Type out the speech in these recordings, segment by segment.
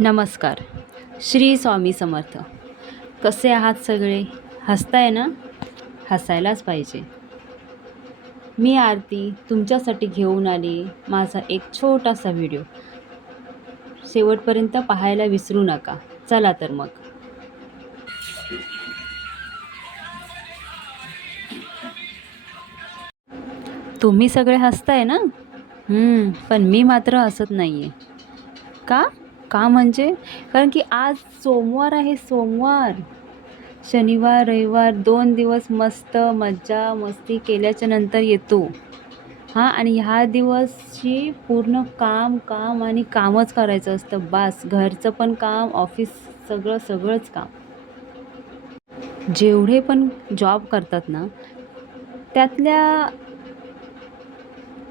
नमस्कार. श्री स्वामी समर्थ. कसे आहात सगळे? हसताय ना? हसायलाच पाहिजे. मी आरती तुमच्यासाठी घेऊन आली माझा एक छोटासा व्हिडिओ. शेवटपर्यंत पाहायला विसरू नका. चला तर मग. तुम्ही सगळे हसताय ना? पण मी मात्र हसत नाही आहे का? का म्हणजे? कारण की आज सोमवार आहे सोमवार. शनिवार रविवार दोन दिवस मस्त मज्जा मस्ती केल्याच्यानंतर येतो. हां आणि ह्या दिवसची पूर्ण काम काम आणि कामच करायचं असतं. बास घरचं पण काम ऑफिस सगळं सगळंच काम. जेवढे पण जॉब करतात ना त्यातल्या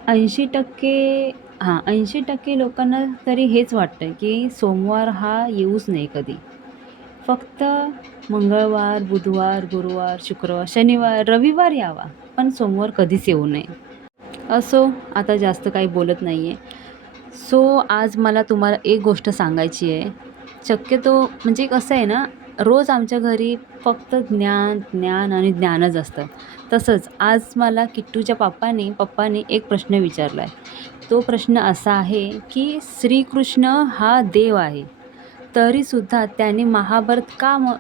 ऐंशी टक्के हां ऐंशी टक्के लोकांना तरी हेच वाटतं की सोमवार हा येऊच नाही कधी. फक्त मंगळवार बुधवार गुरुवार शुक्रवार शनिवार रविवार यावा पण सोमवार कधीच येऊ नये. असो आता जास्त काही बोलत नाही आहे सो आज मला तुम्हाला एक गोष्ट सांगायची आहे. शक्यतो म्हणजे कसं आहे ना रोज आमच्या घरी फक्त ज्ञान ज्ञान आणि ज्ञानच असतं. तसंच आज मला किट्टूच्या पप्पाने पप्पाने एक प्रश्न विचारला आहे तो प्रश्न असा आहे की श्रीकृष्ण हा देव आहे. तरीसुद्धा त्याने महाभारत का म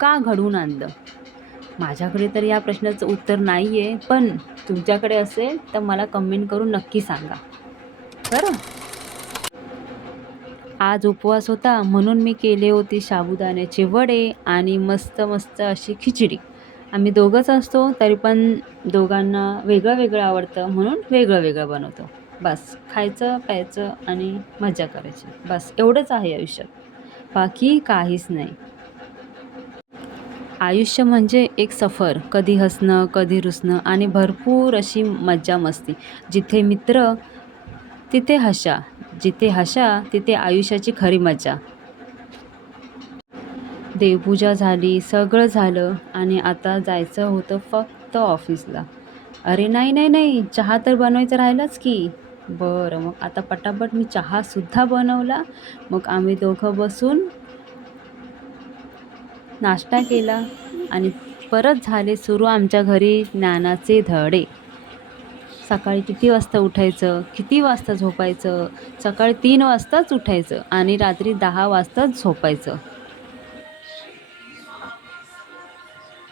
का घडवून आणलं? माझ्याकडे तर या प्रश्नाचं उत्तर नाही आहे पण तुमच्याकडे असेल तर मला कमेंट करून नक्की सांगा. बरं आज उपवास होता म्हणून मी केले होते साबुदाण्याचे वडे आणि मस्त मस्त अशी खिचडी. आम्ही दोघंच असतो तरी पण दोघांना वेगळं वेगळं आवडतं म्हणून वेगळं वेगळं बनवतो. बस खायचं प्यायचं आणि मजा करायची. बस एवढंच आहे आयुष्यात. बाकी काहीच नाही. आयुष्य म्हणजे एक सफर. कधी हसणं कधी रुसणं आणि भरपूर अशी मज्जा मस्ती. जिथे मित्र तिथे हशा. जिथे हशा तिथे आयुष्याची खरी मजा देवपूजा झाली सगळं झालं आणि आता जायचं होतं फक्त ऑफिसला. अरे नाही नाही नाही. चहा तर बनवायचं राहिलाच की. बरं मग आता पटापट मी चहासुद्धा बनवला. मग आम्ही दोघं बसून नाश्ता केला आणि परत झाले सुरू आमच्या घरी ज्ञानाचे धडे. सकाळी किती वाजता उठायचं किती वाजता झोपायचं? सकाळी तीन वाजताच उठायचं आणि रात्री दहा वाजताच झोपायचं.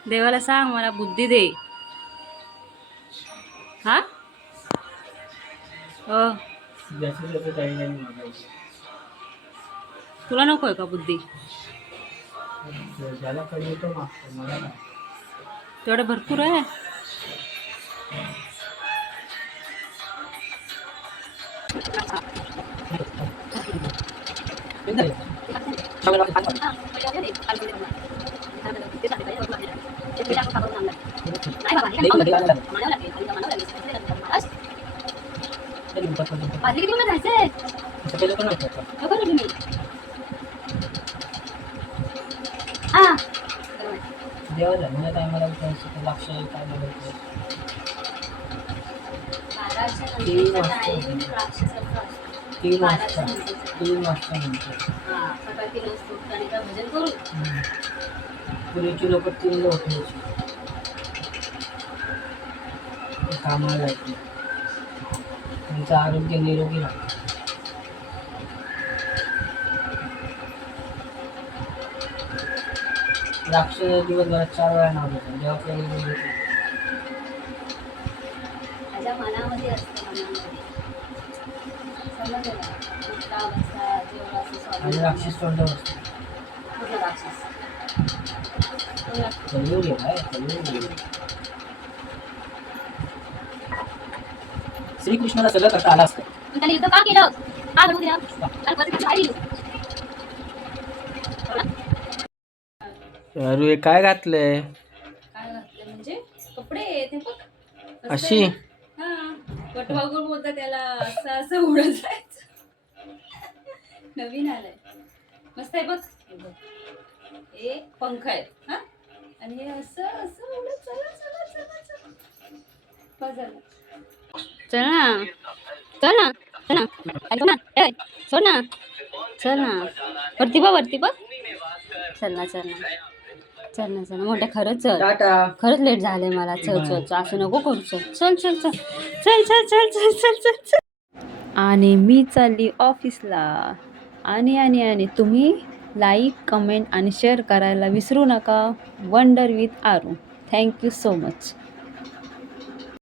देवाला सांग मला बुद्धी दे. हा? तुला नको आहे का बुद्धी? तेवढं भरपूर आहे. जेव्हा जन्माच्या टायमाला लक्ष काय बघायचं तीन वाजता. तीन वाजता तीन वाजता म्हणतो पूर्वीची लोक तीनला उठायची कामाला जायची त्यांचं आरोग्य निरोगी राहतं द्राक्ष दिवसभरात चार वेळा नाव घेतात जेव्हा आपल्याला. माझ्या मनामध्ये असतं मनामध्ये समजलं असं आणि राक्षस तोंडावर असतो राक्षस? कोण राक्षस? कलियुग आहे काय कलियुग आहे. श्रीकृष्णाला सगळं करता आलं असतं. युद्ध का केलं? का दिलं? काय दिली? अरे हे? काय घातलंय? काय घातलं म्हणजे? कपडे ते बघ. असं अशी? आहे. हा बोलतात त्याला. असं असं उडत जायचं नवीन आलंय. मस्त आहे बघ. हे बघ. हे पंख आहेत. हा? आणि हे असं असं उडत चला चला चला चला. बस झालं. चल ना. चल ना. चल ना. अरे ना. सोड ना. चल ना. वरती बा वरती बा चल ना चल ना. चल ना चल ना. मोठ्या खरंच चल. टाटा. खरंच लेट झालंय मला. चल चल चल. असं नको करू. चल चल चल चल. चल चल चल चल चल चल चल. आणि मी चालली ऑफिसला. आणि आणि आणि तुम्ही लाईक कमेंट आणि शेअर करायला विसरू नका. Wonder with Aaru thank you so much